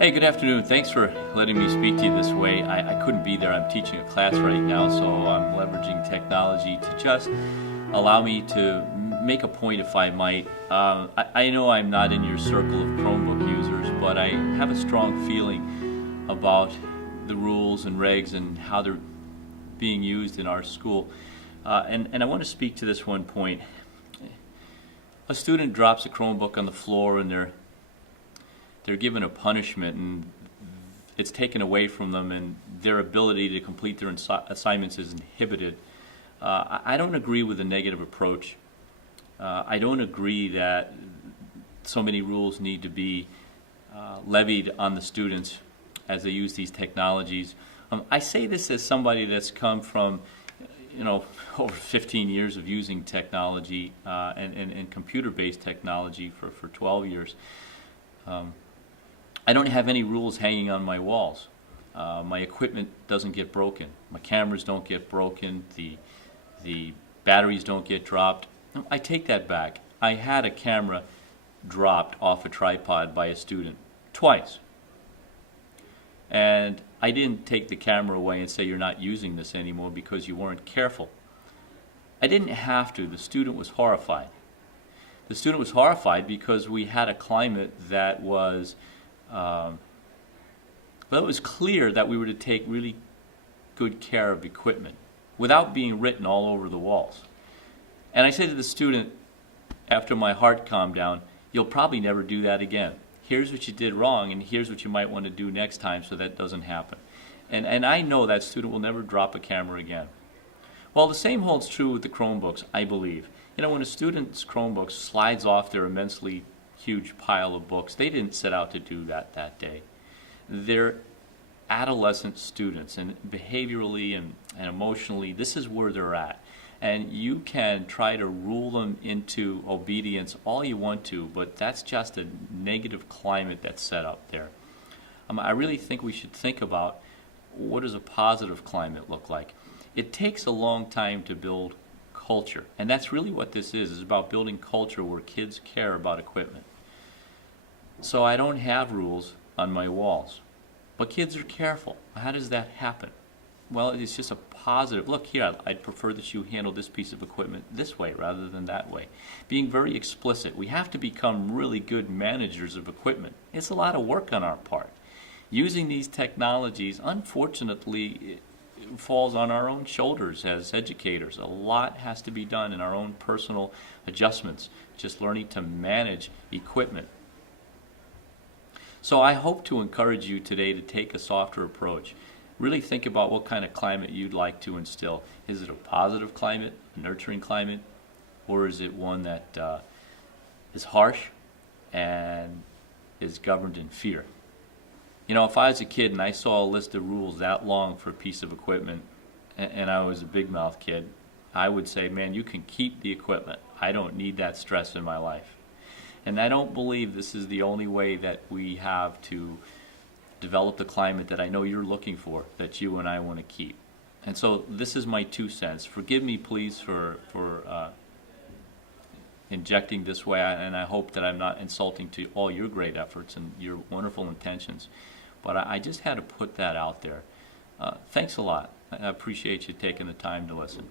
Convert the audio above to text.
Hey, good afternoon. Thanks for letting me speak to you this way. I couldn't be there. I'm teaching a class right now, so I'm leveraging technology to just allow me to make a point, if I might. I know I'm not in your circle of Chromebook users, but I have a strong feeling about the rules and regs and how they're being used in our school. And I want to speak to this one point. A student drops a Chromebook on the floor and they're given a punishment, and it's taken away from them, and their ability to complete their assignments is inhibited. I don't agree with the negative approach. I don't agree that so many rules need to be levied on the students as they use these technologies. I say this as somebody that's come from over 15 years of using technology and computer-based technology for 12 years. I don't have any rules hanging on my walls. My equipment doesn't get broken. My cameras don't get broken. The batteries don't get dropped. I take that back. I had a camera dropped off a tripod by a student twice. And I didn't take the camera away and say you're not using this anymore because you weren't careful. I didn't have to. The student was horrified. The student was horrified because we had a climate that was it was clear that we were to take really good care of equipment without being written all over the walls. And I said to the student, after my heart calmed down, you'll probably never do that again. Here's what you did wrong, and here's what you might want to do next time so that doesn't happen. And I know that student will never drop a camera again. Well, the same holds true with the Chromebooks, I believe. When a student's Chromebook slides off their immensely huge pile of books, they didn't set out to do that day. They're adolescent students, and behaviorally and emotionally, this is where they're at. And you can try to rule them into obedience all you want to, but that's just a negative climate that's set up there. I really think we should think about, what does a positive climate look like? It takes a long time to build culture, and that's really what this is. It's about building culture where kids care about equipment. So I don't have rules on my walls, but kids are careful. How does that happen? Well, it's just a positive. Look here, I'd prefer that you handle this piece of equipment this way rather than that way. Being very explicit. We have to become really good managers of equipment. It's a lot of work on our part. Using these technologies, unfortunately, it falls on our own shoulders as educators. A lot has to be done in our own personal adjustments, just learning to manage equipment. So I hope to encourage you today to take a softer approach. Really think about what kind of climate you'd like to instill. Is it a positive climate, a nurturing climate, or is it one that is harsh and is governed in fear? If I was a kid and I saw a list of rules that long for a piece of equipment, and I was a big mouth kid, I would say, man, you can keep the equipment. I don't need that stress in my life. And I don't believe this is the only way that we have to develop the climate that I know you're looking for, that you and I want to keep. And so this is my 2 cents. Forgive me, please, for injecting this way, and I hope that I'm not insulting to all your great efforts and your wonderful intentions. But I just had to put that out there. Thanks a lot. I appreciate you taking the time to listen.